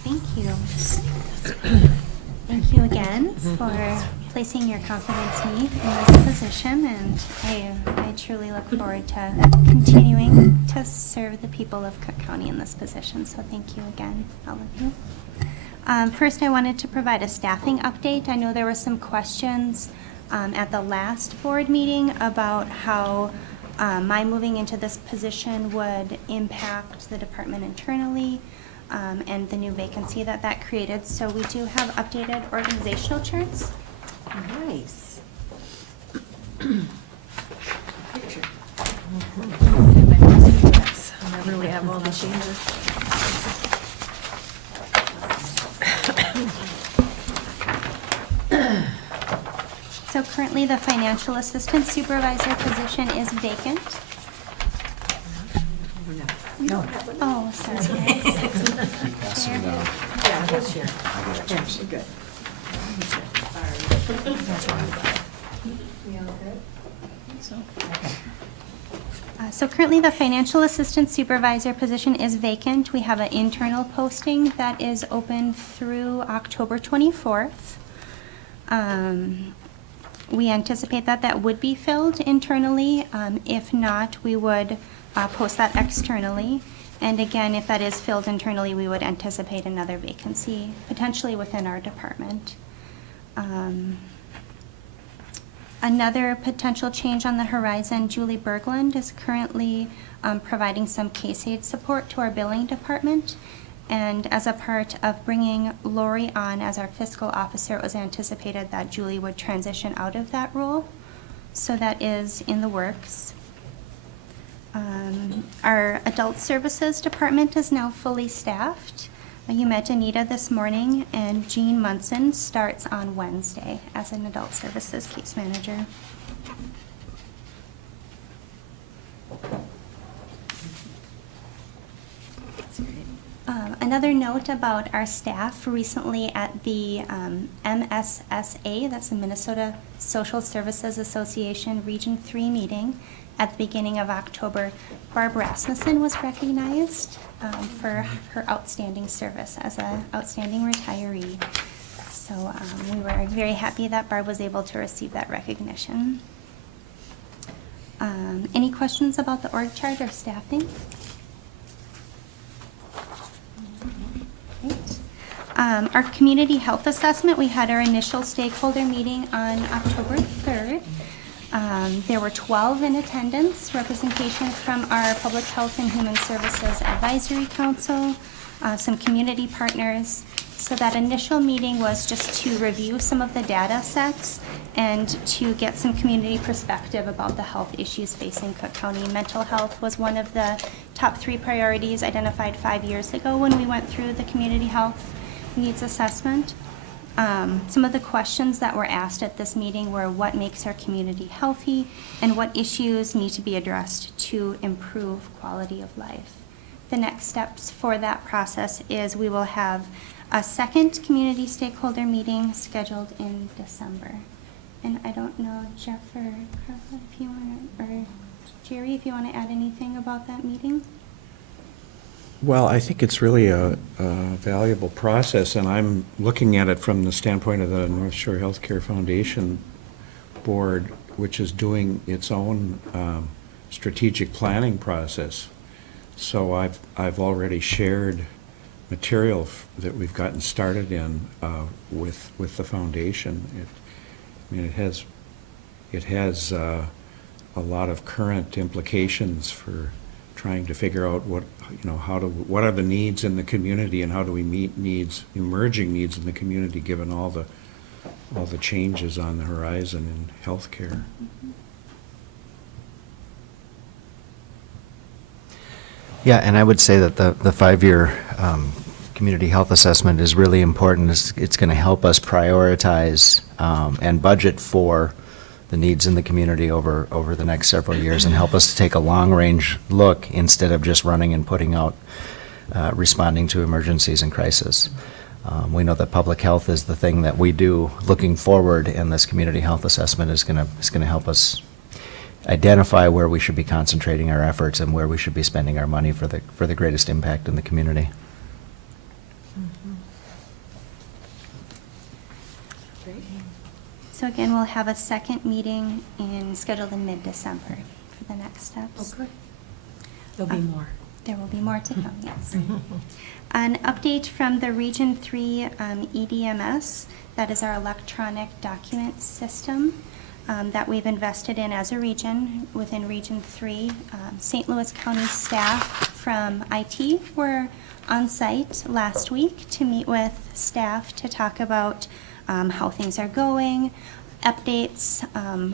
Thank you. Thank you again for placing your confidence in me in this position, and I truly look forward to continuing to serve the people of Cook County in this position, so thank you again, all of you. First, I wanted to provide a staffing update. I know there were some questions at the last board meeting about how my moving into this position would impact the department internally and the new vacancy that created. So we do have updated organizational charts Nice. Picture. Whenever we have all the changes. So currently, the financial assistant supervisor position is vacant. No. Oh, sorry. There. Yeah, that's your. Yeah, you're good. So currently, the financial assistant supervisor position is vacant. We have an internal posting that is open through October 24th. We anticipate that that would be filled internally. If not, we would post that externally. And again, if that is filled internally, we would anticipate another vacancy, potentially within our department. Another potential change on the horizon, Julie Berglund is currently providing some case aid support to our billing department. And as a part of bringing Lori on as our fiscal officer, it was anticipated that Julie would transition out of that role. So that is in the works. Our adult services department is now fully staffed. You met Anita this morning, and Jean Munson starts on Wednesday as an adult services case manager. Another note about our staff, recently at the MSSA, that's the Minnesota Social Services Association Region 3 meeting at the beginning of October, Barb Rasmussen was recognized for her outstanding service as an outstanding retiree. So we were very happy that Barb was able to receive that recognition. Any questions about the org chart or staffing? Great. Our community health assessment, we had our initial stakeholder meeting on October 3rd. There were 12 in attendance, representation from our Public Health and Human Services Advisory Council, some community partners. So that initial meeting was just to review some of the data sets and to get some community perspective about the health issues facing Cook County. Mental health was one of the top 3 priorities identified 5 years ago when we went through the community health needs assessment. Some of the questions that were asked at this meeting were what makes our community healthy and what issues need to be addressed to improve quality of life. The next steps for that process is we will have a second community stakeholder meeting scheduled in December. And I don't know, Jeff or Carla, if you want to, or Jerry, if you want to add anything about that meeting? Well, I think it's really a valuable process, and I'm looking at it from the standpoint of the North Shore Healthcare Foundation Board, which is doing its own strategic planning process. So I've already shared material that we've gotten started in with the foundation. It has a lot of current implications for trying to figure out what are the needs in the community and how do we meet emerging needs in the community given all the changes on the horizon in healthcare. Yeah, and I would say that the 5-year community health assessment is really important. It's going to help us prioritize and budget for the needs in the community over the next several years and help us to take a long-range look instead of just running and putting out, responding to emergencies and crisis. We know that public health is the thing that we do looking forward, and this community health assessment is going to help us identify where we should be concentrating our efforts and where we should be spending our money for the greatest impact in the community. So again, we'll have a second meeting scheduled in mid-December for the next steps. Oh, good. There'll be more. There will be more to come, yes. An update from the Region 3 EDMS, that is our electronic document system that we've invested in as a region within Region 3. St. Louis County staff from IT were on site last week to meet with staff to talk about how things are going, updates.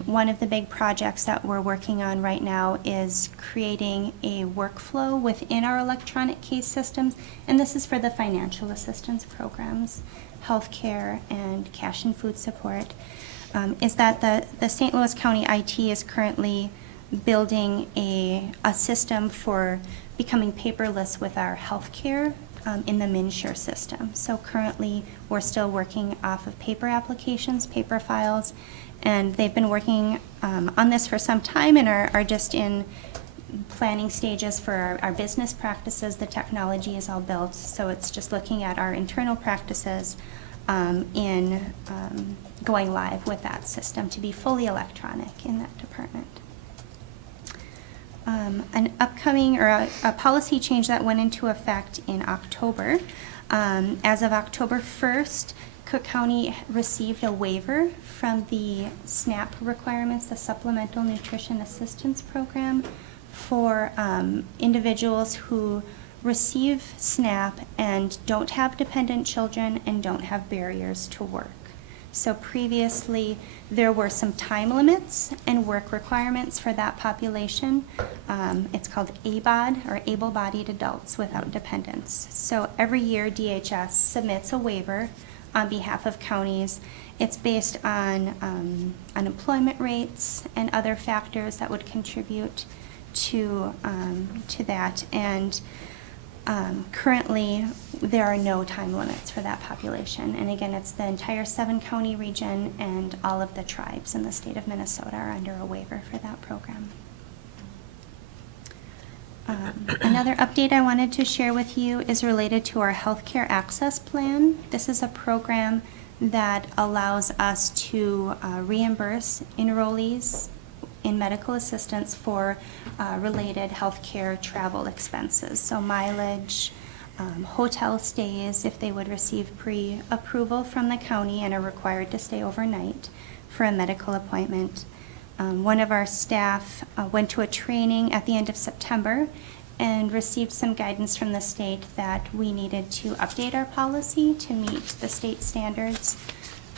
One of the big projects that we're working on right now is creating a workflow within our electronic case systems, and this is for the financial assistance programs, healthcare, and cash and food support. Is that the St. Louis County IT is currently building a system for becoming paperless with our healthcare in the MinSure system. So currently, we're still working off of paper applications, paper files, and they've been working on this for some time and are just in planning stages for our business practices. The technology is all built, so it's just looking at our internal practices in going live with that system to be fully electronic in that department. An upcoming or a policy change that went into effect in October. As of October 1st, Cook County received a waiver from the SNAP requirements, the Supplemental Nutrition Assistance Program, for individuals who receive SNAP and don't have dependent children and don't have barriers to work. So previously, there were some time limits and work requirements for that population. It's called ABOD, or able-bodied adults without dependents. So every year, DHS submits a waiver on behalf of counties. It's based on unemployment rates and other factors that would contribute to that. And currently, there are no time limits for that population. And again, it's the entire 7-county region, and all of the tribes in the state of Minnesota are under a waiver for that program. Another update I wanted to share with you is related to our healthcare access plan. This is a program that allows us to reimburse enrollees in medical assistance for related healthcare travel expenses. So mileage, hotel stays, if they would receive pre-approval from the county and are required to stay overnight for a medical appointment. One of our staff went to a training at the end of September and received some guidance from the state that we needed to update our policy to meet the state standards.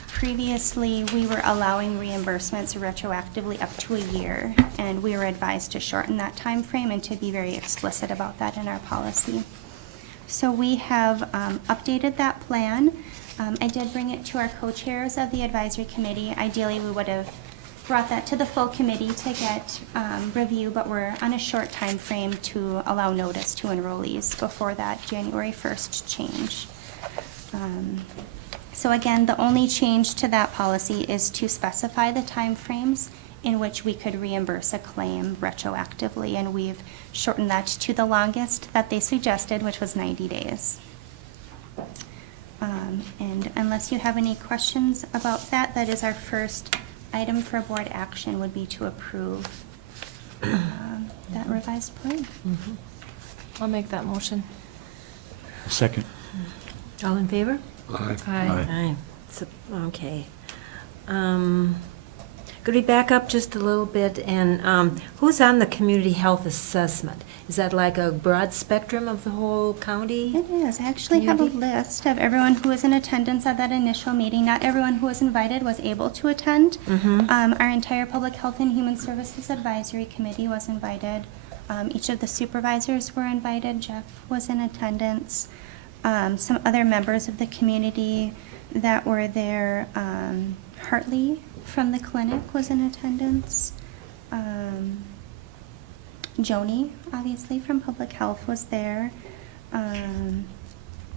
Previously, we were allowing reimbursements retroactively up to a year, and we were advised to shorten that time frame and to be very explicit about that in our policy. So we have updated that plan. I did bring it to our co-chairs of the advisory committee. Ideally, we would have brought that to the full committee to get review, but we're on a short time frame to allow notice to enrollees before that January 1st change. So again, the only change to that policy is to specify the timeframes in which we could reimburse a claim retroactively, and we've shortened that to the longest that they suggested, which was 90 days. And unless you have any questions about that, that is our first item for board action, would be to approve that revised plan. I'll make that motion. Second. All in favor? Aye. Aye. So, okay. Could we back up just a little bit, and who's on the community health assessment? Is that like a broad spectrum of the whole county? It is. I actually have a Community? list of everyone who was in attendance at that initial meeting. Not everyone who was invited was able to attend. Our entire Public Health and Human Services Advisory Committee was invited. Each of the supervisors were invited. Jeff was in attendance. Some other members of the community that were there, Hartley from the clinic was in attendance. Joni, obviously, from Public Health was there. And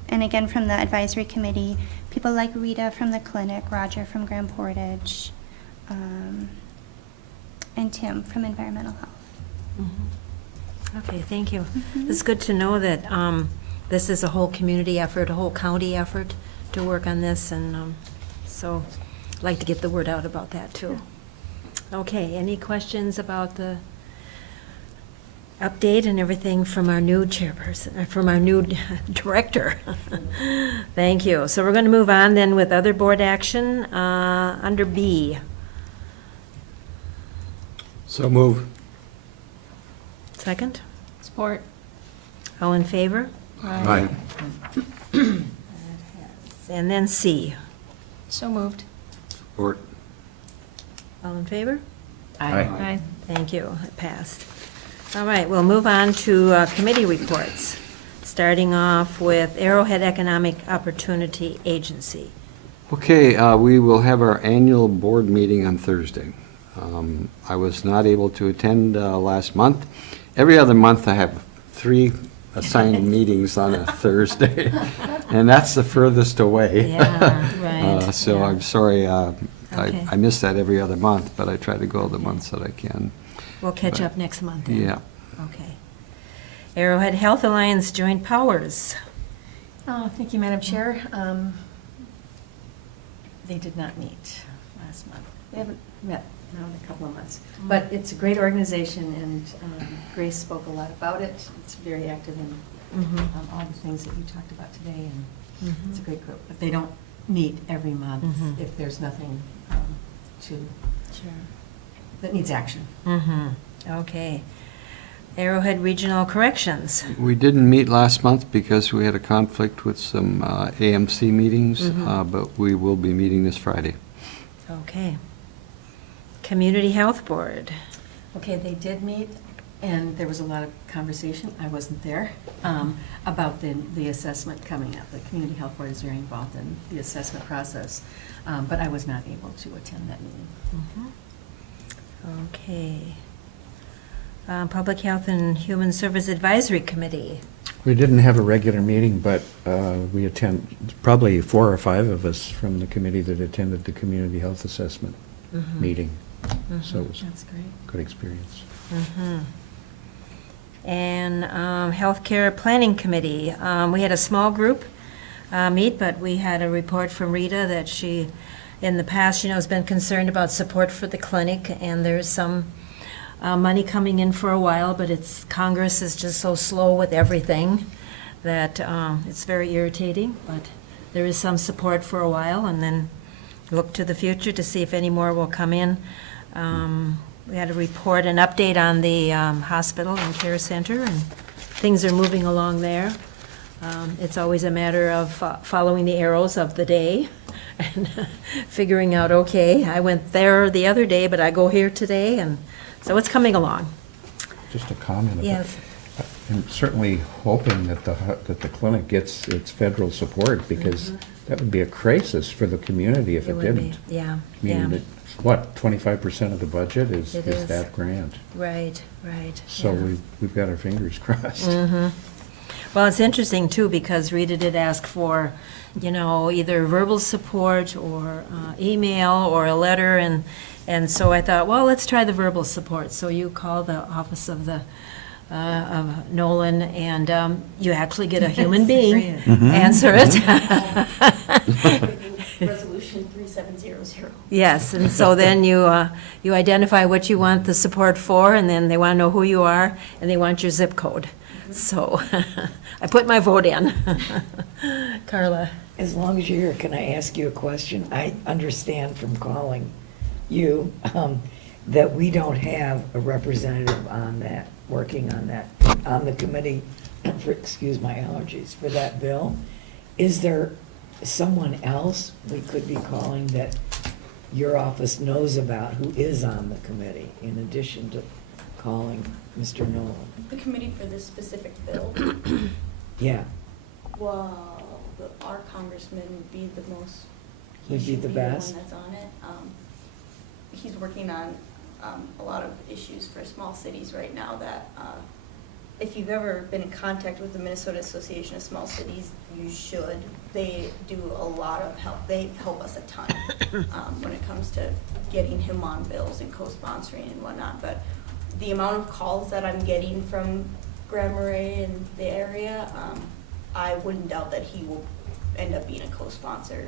again, from the advisory committee, people like Rita from the clinic, Roger from Grand Portage, and Tim from Environmental Health. Okay, thank you. It's good to know that this is a whole community effort, a whole county effort to work on this, and so I'd like to get the word out about that, too. Okay, any questions about the update and everything from our new chairperson, from our new director? Thank you. So we're going to move on then with other board action under B. So move. Second? Support. All in favor? Aye. And then C. So moved. Or, All in favor? Aye. Aye. Thank you, it passed. All right, we'll move on to committee reports, starting off with Arrowhead Economic Opportunity Agency. okay, we will have our annual board meeting on Thursday. I was not able to attend last month. Every other month, I have 3 assigned meetings on a Thursday, and that's the furthest away. Yeah, right. So yeah. I'm sorry, Okay. I miss that every other month, but I try to go the months that I can. We'll catch But- up next month then. Yeah. Okay. Arrowhead Health Alliance Joint Powers. Thank you, Madam Chair. They did not meet last month. They haven't met now in a couple of months. But it's a great organization, and Grace spoke a lot about it. It's very active in Mhm. all the things that you talked about today, and Mhm. it's a great group. But they don't meet every month Mhm. if there's nothing Sure. that needs action. Mm-hmm, okay. Arrowhead Regional Corrections. We didn't meet last month because we had a conflict with some AMC meetings, Mhm. but we will be meeting this Friday. Okay. Community Health Board. Okay, they did meet, and there was a lot of conversation, I wasn't there, about the assessment coming up. The Community Health Board is very involved in the assessment process, but I was not able to attend that meeting. Mhm. Okay. Public Health and Human Service Advisory Committee. We didn't have a regular meeting, but we attend, probably 4 or 5 of us from the committee that attended the community health assessment Mhm. meeting. So it was That's great. a good experience. Mhm. And Healthcare Planning Committee. We had a small group meet, but we had a report from Rita that she, in the past, has been concerned about support for the clinic, and there's some money coming in for a while, but Congress is just so slow with everything that it's very irritating, but there is some support for a while, and then look to the future to see if any more will come in. We had a report, an update on the hospital and care center, and things are moving along there. It's always a matter of following the arrows of the day and figuring out, okay, I went there the other day, but I go here today, and so it's coming along. Just a comment. about- Yes. I'm certainly hoping that the clinic gets its federal support, because that would be a crisis for the community if it would be. didn't. Yeah, I mean, yeah. what, 25% of the budget is It is. that grant? Right, right. So yeah. we've got our fingers crossed. Mhm. Well, it's interesting, too, because Rita did ask for, either verbal support or email or a letter, and so I thought, well, let's try the verbal support. So you call the office of of Nolan, and you actually get a human being answer it. Resolution 3700. Yes, and so then you identify what you want the support for, and then they want to know who you are, and they want your zip code. So I put my vote in. Carla? As long as you're here, can I ask you a question? I understand from calling you that we don't have a representative on that, working on that, on the committee, excuse my allergies, for that bill. Is there someone else we could be calling that your office knows about who is on the committee, in addition to calling Mr. Nolan? The committee for this specific bill, Yeah, well, our congressman would be the most. he Would be should the one best? that's on it. He's working on a lot of issues for small cities right now that, if you've ever been in contact with the Minnesota Association of Small Cities, you should. They do a lot of help. They help us a ton when it comes to getting him on bills and co-sponsoring and whatnot. But the amount of calls that I'm getting from Grand Marais and the area, I wouldn't doubt that he will end up being a co-sponsor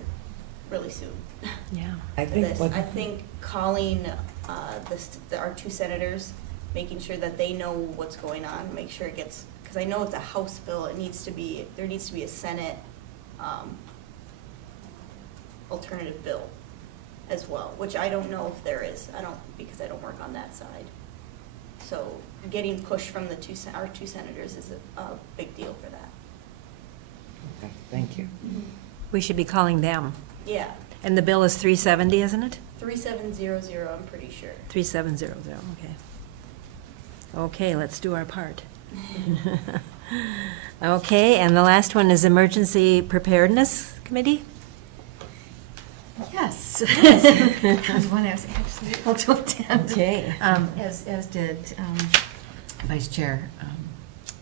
really soon. Yeah. I for think this. what. I think calling our 2 senators, making sure that they know what's going on, make sure it gets, because I know it's a House bill, there needs to be a Senate alternative bill as well, which I don't know if there is. Because I don't work on that side. So getting push from our 2 senators is a big deal for that. Okay, thank you. We should be calling them. Yeah. And the bill is 370, isn't it? 3700, I'm pretty sure. 3700, okay. Okay, let's do our part. Okay, and the last one is Emergency Preparedness Committee? Yes. That was one I was actually able to attend. Okay. As did Vice Chair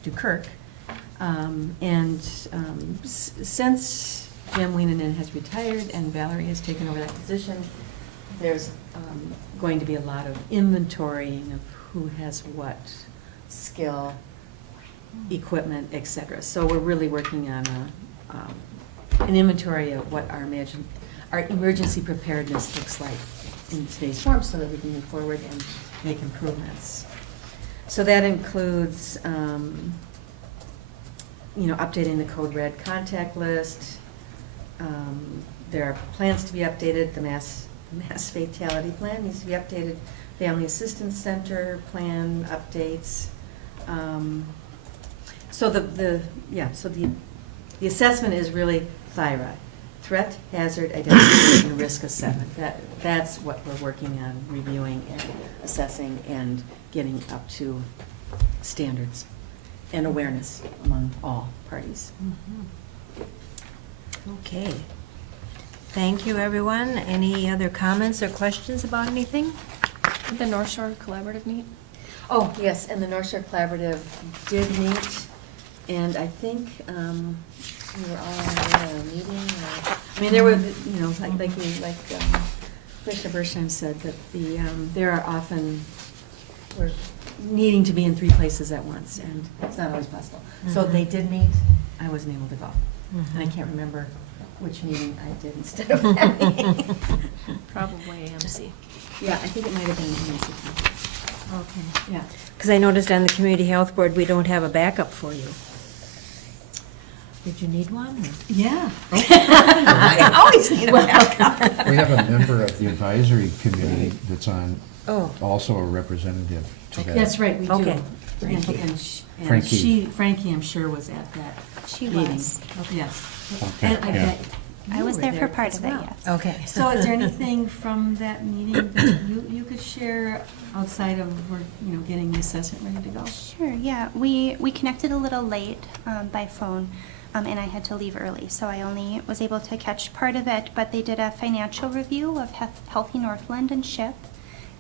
Dukirk. Since Jim Wienanen has retired and Valerie has taken over that position, there's going to be a lot of inventorying of who has what skill, equipment, et cetera. So we're really working on an inventory of what our emergency preparedness looks like in today's form so that we can move forward and make improvements. So that includes, updating the Code Red contact list. There are plans to be updated. The mass fatality plan needs to be updated. Family Assistance Center plan updates. So the assessment is really thyroid. Threat, hazard, identification, risk assessment. That's what we're working on, reviewing and assessing and getting up to standards and awareness among all parties. Okay. Thank you, everyone. Any other comments or questions about anything? Did the North Shore Collaborative meet? Oh, yes, and the North Shore Collaborative did meet, and I think we were all at a meeting. There were, like Commissioner Bershon said, that there are often, we're needing to be in 3 places at once, and it's not always possible. So they did meet, I wasn't able to go. And I can't remember which meeting I did instead of that meeting. Probably AMC. Yeah, I think it might have been AMC. Okay. Yeah. Because I noticed on the Community Health Board, we don't have a backup for you. Did you need one? Yeah. I always need a backup. We have a member of the advisory committee that's on, Oh. also a representative to that. That's right, we do. Okay. Frankie. Frankie. Frankie, I'm sure, was at that She meeting. was. Yes. Okay, And I yeah. bet I you was were there for part as of it, well. yes. Okay. So is there anything from that meeting that you could share outside of, getting the assessment ready to go? Sure, yeah. We connected a little late by phone, and I had to leave early, so I only was able to catch part of it, but they did a financial review of Healthy Northland and SHIP,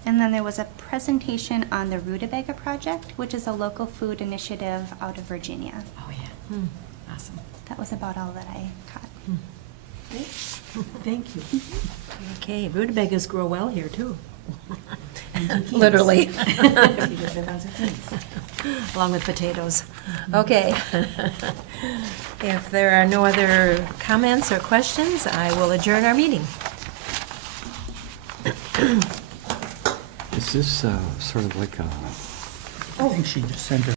and then there was a presentation on the Rutabaga Project, which is a local food initiative out of Virginia. Oh, yeah. Awesome. That was about all that I caught. Great. Thank you. Okay, rutabagas grow well here, too. And zucchinis. Literally. You could live on zucchinis. Along with potatoes. Okay. If there are no other comments or questions, I will adjourn our meeting. Is this sort of like a I think she just sent her